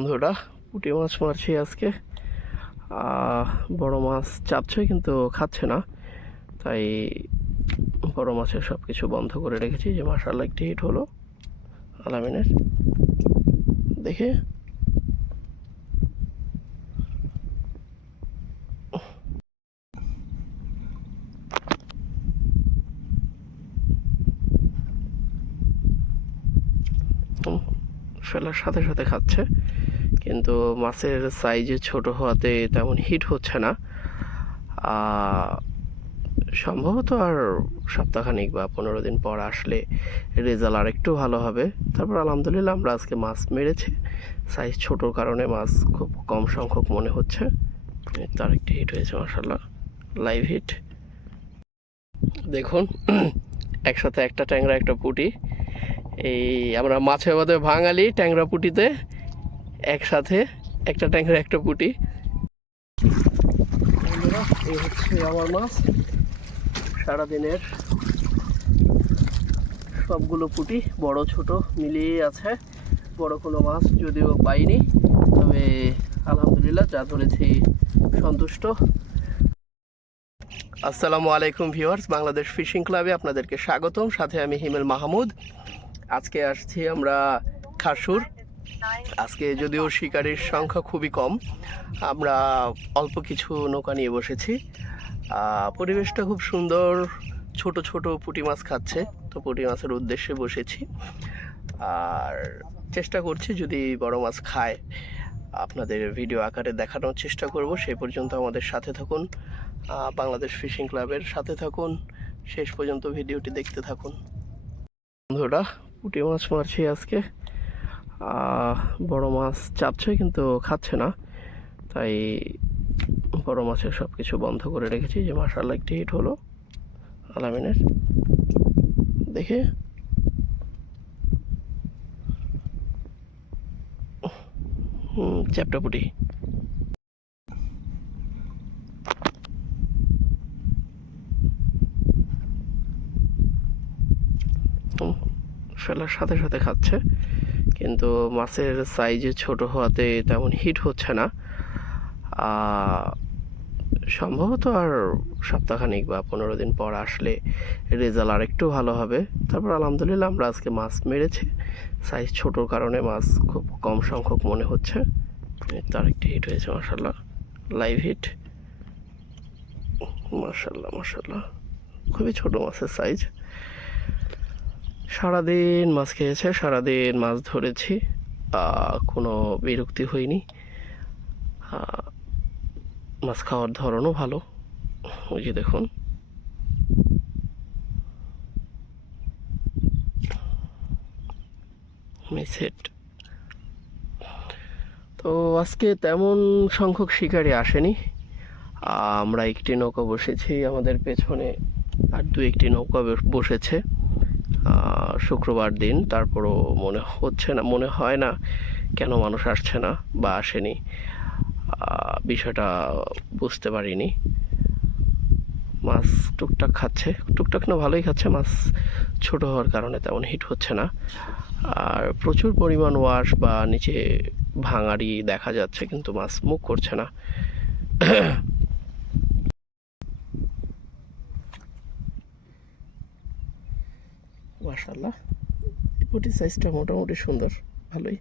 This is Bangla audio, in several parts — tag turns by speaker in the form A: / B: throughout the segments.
A: বন্ধুরা, পুঁটি মাছ মারছি আজকে। বড় মাছ চাপছে কিন্তু খাচ্ছে না। তাই বড় মাছের সব কিছু বন্ধ করে রেখেছি যে মাসাল্লাহ একটি হিট হলো আলামিনের। দেখে। ফেলার সাথে সাথে খাচ্ছে। কিন্তু মাছের সাইজে ছোট হওয়াতে তেমন হিট হচ্ছে না। সম্ভবত আর সপ্তাহখানিক বা পনেরো দিন পর আসলে রেজাল্ট আর একটু ভালো হবে। তারপর আলহামদুলিল্লাহ আমরা আজকে মাছ মেরেছি। সাইজ ছোটোর কারণে মাছ খুব কম সংখ্যক মনে হচ্ছে। তার একটি হিট হয়েছে মাসাল্লাহ লাইভ হিট দেখুন, একসাথে একটা ট্যাংরা, একটা পুঁটি। এই আমরা মাছে বাদে বাঙালি ট্যাংরা পুঁটিতে একসাথে, একটা ট্যাংরা, একটা পুটি। এই হচ্ছে আমার মাছ। সারাদিনের সবগুলো পুঁটি, বড়, ছোট মিলিয়ে আছে। বড় কোনো মাছ যদিও পাইনি, তবে আলহামদুলিল্লাহ যা ধরেছি সন্তুষ্ট। আসসালামু আলাইকুম ভিউয়ার্স, বাংলাদেশ ফিশিং ক্লাবে আপনাদেরকে স্বাগতম। সাথে আমি হিমেল মাহমুদ। আজকে আসছি আমরা খাসুর আজকে যদিও শিকারির সংখ্যা খুবই কম, আমরা অল্প কিছু নৌকা নিয়ে বসেছি। পরিবেশটা খুব সুন্দর, ছোট ছোট পুঁটি মাছ খাচ্ছে, তো পুঁটি মাছের উদ্দেশ্যে বসেছি। আর চেষ্টা করছি যদি বড় মাছ খায়, আপনাদের ভিডিও আকারে দেখানোর চেষ্টা করব। সেই পর্যন্ত আমাদের সাথে থাকুন বাংলাদেশ ফিশিং ক্লাবের সাথে থাকুন, শেষ পর্যন্ত ভিডিওটি দেখতে থাকুন। বন্ধুরা, পুঁটি মাছ মারছি আজকে। বড় মাছ চাপছে কিন্তু খাচ্ছে না। তাই বড় মাছের সব কিছু বন্ধ করে রেখেছি যে মাসাল্লাহ একটি হিট হলো আলামিনের। দেখে। হুম চ্যাপটা পুটি হুম, ফেলার সাথে সাথে খাচ্ছে। কিন্তু মাছের সাইজে ছোট হওয়াতে তেমন হিট হচ্ছে না। সম্ভবত আর সপ্তাহখানিক বা পনেরো দিন পর আসলে রেজাল্ট আর একটু ভালো হবে। তারপর আলহামদুলিল্লাহ আমরা আজকে মাছ মেরেছি। সাইজ ছোটোর কারণে মাছ খুব কম সংখ্যক মনে হচ্ছে। তার একটি হিট হয়েছে মাসাল্লাহ লাইভ হিট মাসাল্লাহ মাসাল্লাহ খুবই ছোট মাছের সাইজ সারাদিন মাছ খেয়েছে, সারাদিন মাছ ধরেছি। কোনো বিরক্তি হয়নি মাছ খাওয়ার ধরনও ভালো। ওই যে দেখুন। মিসেট তো আজকে তেমন সংখ্যক শিকারি আসেনি। আমরা একটি নৌকা বসেছি, আমাদের পেছনে আর দু একটি নৌকা বসেছে। শুক্রবার দিন, তারপরও মনে হচ্ছে না, মনে হয় না কেন মানুষ আসছে না বা আসেনি। বিষয়টা বুঝতে পারিনি। মাছ টুকটাক খাচ্ছে, টুকটাক না ভালোই খাচ্ছে, মাছ ছোট হওয়ার কারণে তেমন হিট হচ্ছে না। আর প্রচুর পরিমাণ ওয়াশ বা নিচে ভাঙাড়ি দেখা যাচ্ছে, কিন্তু মাছ মুখ করছে না। মাশাল্লাহ এই পুটির সাইজটা মোটামুটি সুন্দর, ভালোই।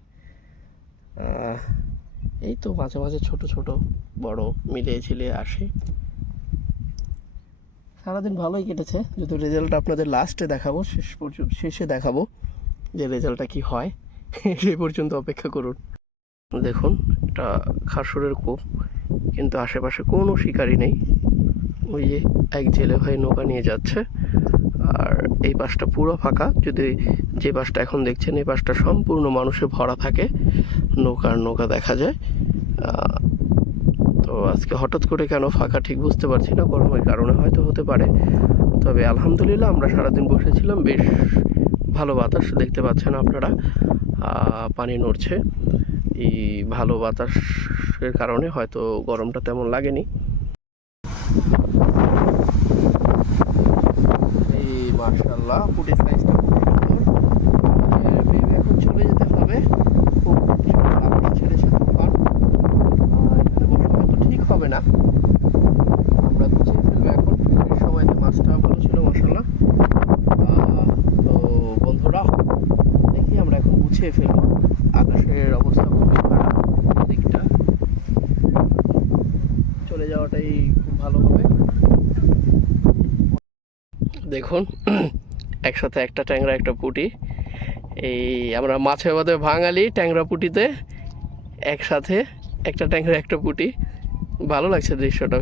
A: এই তো মাঝে মাঝে ছোট ছোট, বড় মিলে ঝিলিয়ে আসে। সারাদিন ভালোই কেটেছে যদি রেজাল্ট আপনাদের লাস্টে দেখাবো, শেষ পর্যন্ত, শেষে দেখাবো যে রেজাল্টটা কি হয়। সেই পর্যন্ত অপেক্ষা করুন। দেখুন এটা খাসুরের কূপ, কিন্তু আশেপাশে কোনো শিকারি নেই। ওই যে এক জেলে ভাই নৌকা নিয়ে যাচ্ছে। আর এই বাসটা পুরো ফাঁকা। যদি যে বাসটা এখন দেখছেন, এই বাসটা সম্পূর্ণ মানুষে ভরা থাকে। নৌকার নৌকা দেখা যায়। তো আজকে হঠাৎ করে কেন ফাঁকা ঠিক বুঝতে পারছি না। গরমের কারণে হয়তো হতে পারে। তবে আলহামদুলিল্লাহ আমরা সারাদিন বসেছিলাম। বেশ ভালো বাতাস দেখতে পাচ্ছেন আপনারা। পানি নড়ছে। এই ভালো বাতাসের কারণে হয়তো গরমটা তেমন লাগেনি। মাছগুলা পুটির সাইজটা এখন চলে যেতে হবে। খুব ছেড়ে সাথে পার। এখানে বসে হয়তো ঠিক হবে না। আমরা গুছিয়ে ফেলব এখন। সময় যে মাছটা ভালো ছিল, মশলা। তো বন্ধুরা, দেখি আমরা এখন গুছিয়ে ফেলব। আকাশের অবস্থা খুবই খারাপ। দিকটা। চলে যাওয়াটাই খুব ভালো হবে। দেখুন একসাথে একটা ট্যাংরা একটা পুঁটি। এই আমরা মাছে বাদে ভাঙালি ট্যাংরা পুঁটিতে একসাথে একটা ট্যাংরা একটা পুঁটি। ভালো লাগছে দৃশ্যটা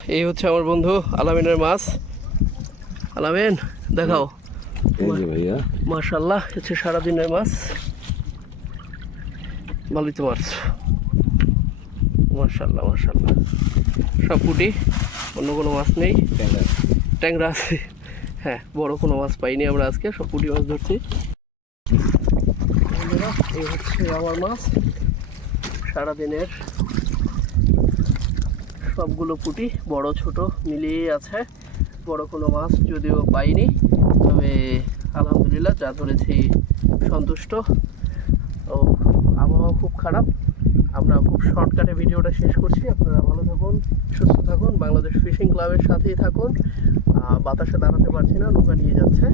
A: এই হচ্ছে আমার বন্ধু আলামিনের মাছ। আলামিন দেখাও। মার্শাল্লাহ হচ্ছে সারাদিনের মাছ। ভালোই তো মাছ। মার্শাল্লাহ মার্শাল্লাহ সব পুটি। অন্য কোনো মাছ নেই। ট্যাংরা আছে। হ্যাঁ বড় কোনো মাছ পাইনি আমরা আজকে, সব পুঁটি মাছ ধরছি। এই হচ্ছে আমার মাছ। সারাদিনের সবগুলো পুঁটি, বড়, ছোট মিলিয়ে আছে। বড় কোনো মাছ যদিও পাইনি, তবে আলহামদুলিল্লাহ যা ধরেছি সন্তুষ্ট। ও, আবহাওয়া খুব খারাপ। আমরা খুব শর্টকাটে ভিডিওটা শেষ করছি। আপনারা ভালো থাকুন, সুস্থ থাকুন, বাংলাদেশ ফিশিং ক্লাবের সাথেই থাকুন। বাতাসে দাঁড়াতে পারছি না, নৌকা নিয়ে যাচ্ছে।